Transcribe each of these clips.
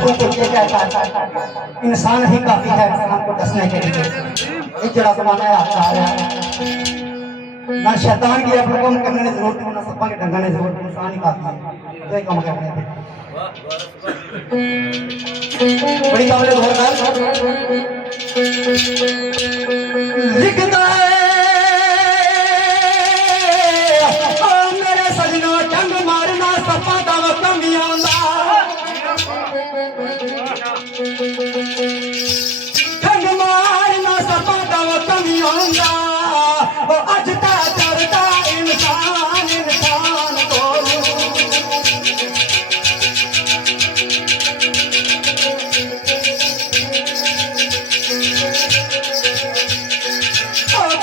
साधु को ये कहता है इंसान ही काफी है इंसान को डसने के लिए। ये जड़ा जमाना है आपका आ रहा है ना शैतान की अब हुक्म करने की जरूरत है ना सपा के ढंगने की जरूरत है, इंसान ही काफी है तो ये काम करने थे। बड़ी काबिल गौर लिखता है मेरे सजना जंग मारना सपा का वक्त नहीं आंदा जंग मारना सपा का वक्त नहीं आंदा अज ता डरदा इंसान इंसान को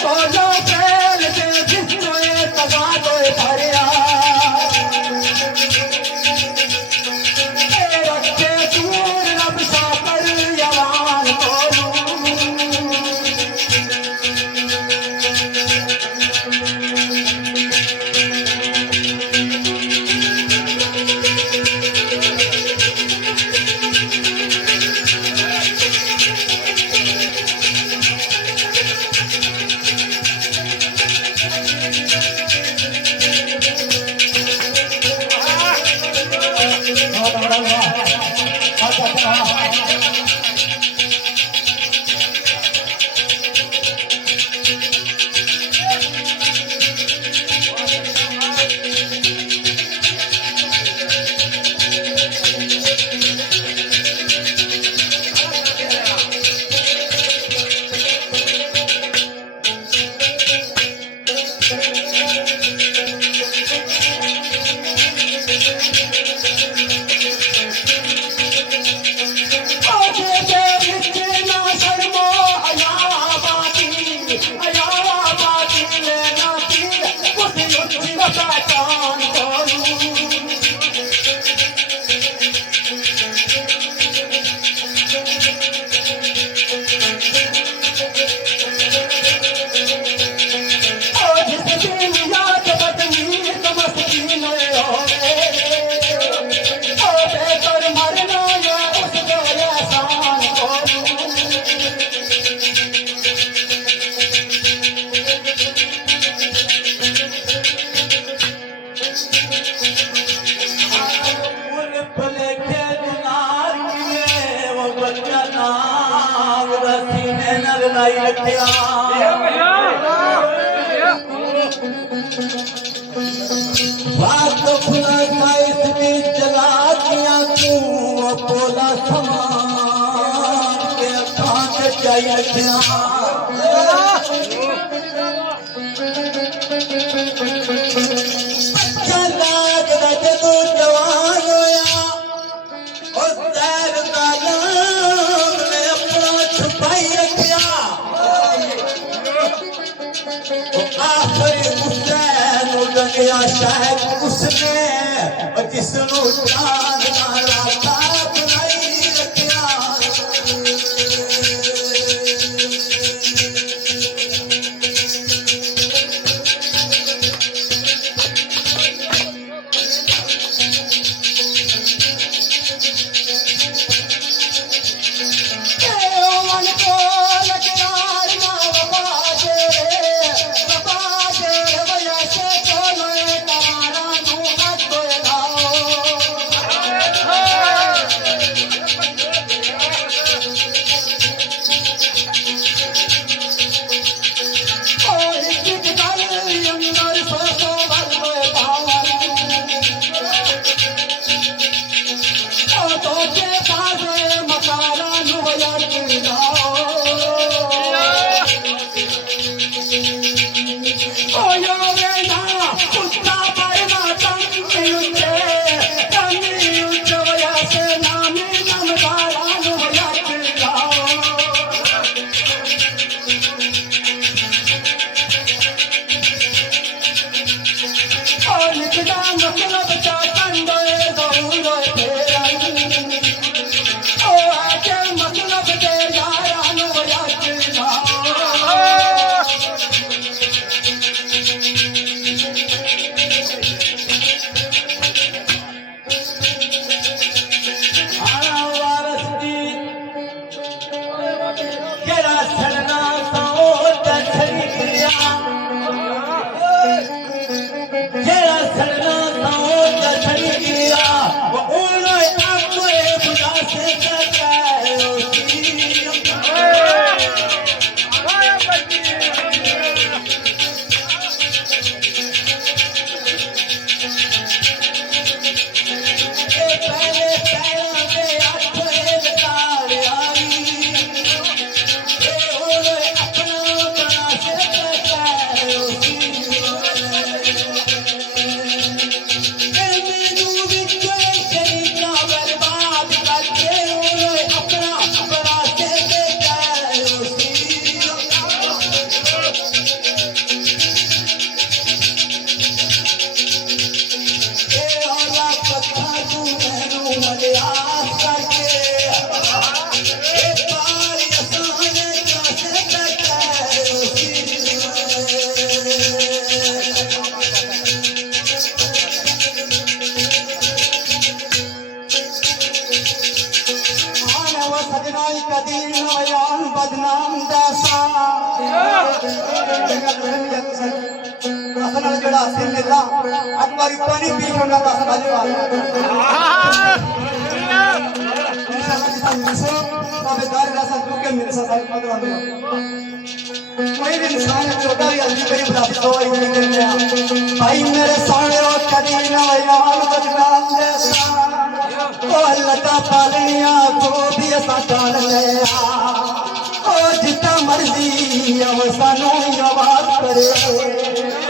बोलो प्रेम से जिसने तबा दो भरिया रखे दूर रब सा पर यवान बोलू बात तो खुला था इसने जला दिया तू बोला समान के खान चाहिए तू जवान होया और तैर का नाम ने अपना छुपाई रखिया आखिरी हुसैन उड़िया शायद उसने जिसनों जान मारा था बनाई रखिया मतलब चाकंडे गौर फेरा सजना कदी नयान बदनाम दैसा असल जड़ा सिर मिला अज बारी पानी पी छोड़ना दस बाजी बात ताबेदार रसा के मेरे साथ मदद कोई भी इंसान छोटा भी हल्दी करी बुला तो भाई मेरे सामने और कदी नयान बदनाम दैसा ओ लटा पालनिया को भी असा जान लिया ओ जितना मर्जी अब सानू आवाज करे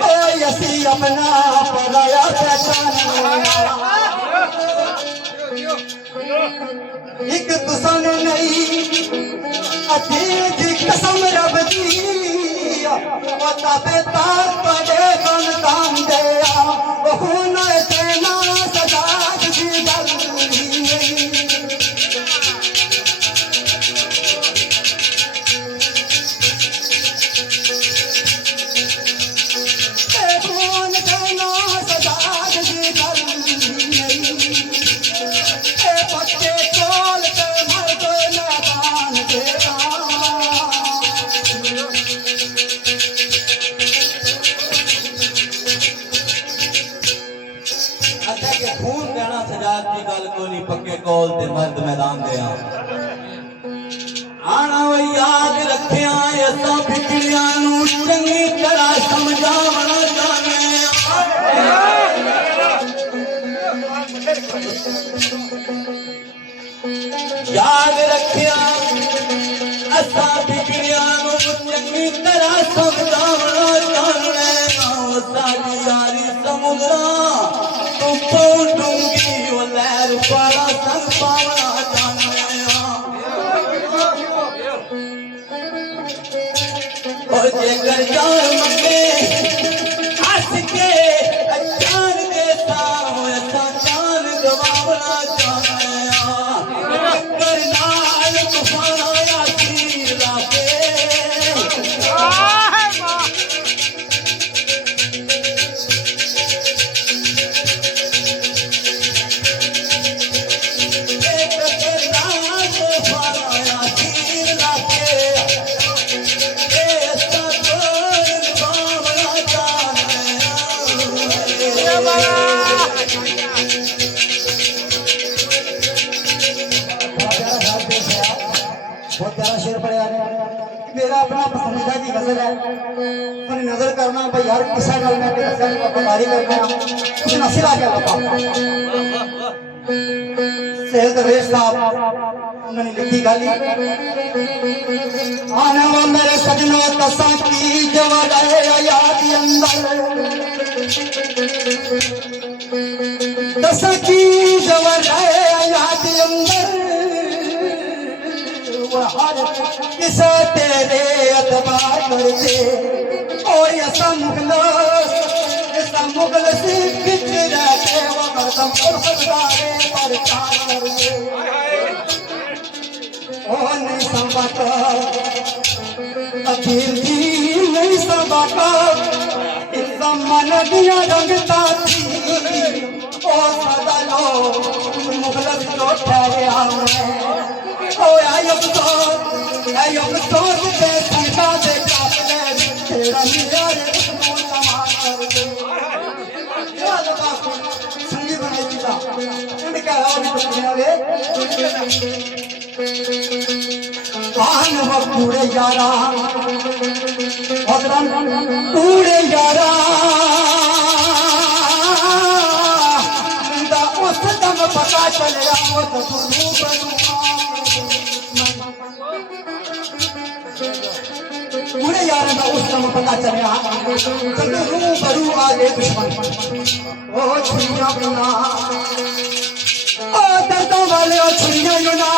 ओ असी अपना पराया पहचान एक तुसन नहीं अतीत कसम रब दी ओ ताबेदार पड़े बन दाम दिया ओ न देना सजा दी गल पक्के कौल ते मर्द मैदान दे आना वो याद रखिया असा बिगड़िया नू चंगी तरह समझावना जाने याद रखिया असा बिगड़िया नू चंगी तरह समझावना जाने साडी यारी समुद्रा तू डूंगी वो लहर पाला संग पावना जाने ओ जेकर यार मंगे हंस के जान देता हो ऐसा जान गवावना जाने करना तूफान आया तीर लाके बहुत प्यारा शेर पढ़े मेरा अपना पसंदीदा की गजल है मैंने नजर करना भाई यार किसा गल में तारी करना कुछ नसील आ गया सेल दरवेश साहब उन्होंने लिखी गाली आने वो मेरे सजनों तसा की जवाब है याद अंदर तसा की जवाब है याद अंदर किसे तेरे अतबार करते ओ ऐसा मुगल सी बिच रहते वो मर्दम और हजारे पर चार करते ओ नहीं संभाता अखिल जी नहीं संभाता इस मन दिया रंगता थी ओ सदा लो मुगल तो ठहरे ओ आयो तो सीता दे काफले तेरा नियारे उसको समान कर दे याद बात संगी बनाई थी इनका और भी दुनिया वे कान वो पूरे यारा भद्रन पूरे यारा उस दम पता चले वो तो पूरे यार का उस समय पता चला बरू आगे दुश्मन ओ छुरिया बिना ओ दर्दों वाले ओ छुरिया बिना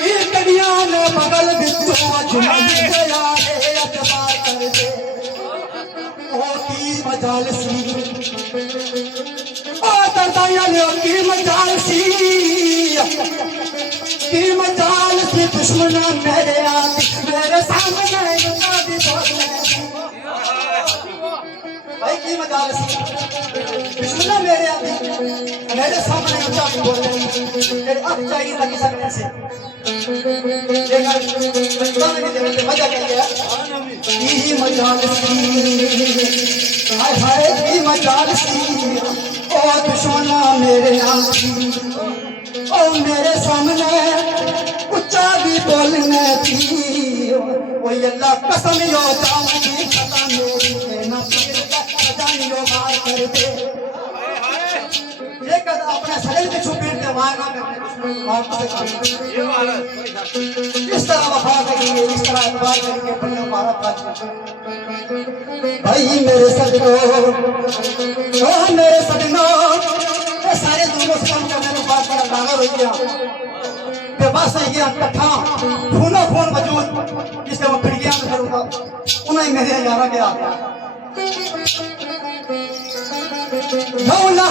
ये कड़िया ने बगल बिचो झुमा गया रे अतबार कर दे ओ तीर मजालसी ओ दर्दों वाले ओ तीर मजालसी तीर मजालसी दुश्मन मेरे आदि मेरे सामने भाई की मजाल दुश्मन मेरे आदि मेरे सामने ऊंचा बोल रहे हक चाहिए ताकि सकने से लेकर तन के देवते मजा करिए ई मजालसी हाय हाय ई मजालसी ओ दुश्मना मेरे आंखी ओ मेरे सामने ऊंचा भी बोलने की ओ अल्लाह कसम यो जाऊं की खता मेरी है ना पीर का खजानियों मार कर दे ये कद अपने सजल के छुपे के वार ना करने दुश्मन मार से ये वाला इस तरह वफा करेंगे इस तरह इतबार करेंगे बल्ले मारा पास भाई मेरे सजनो ओ मेरे सजनो ये सारे दोनों से कम करने के बाद बड़ा गाना हो गया के बस ये इकट्ठा खूनो खून वजूद जिससे वो खिड़कियां में करूंगा उन्हें मेरे यारा के आ गया मौला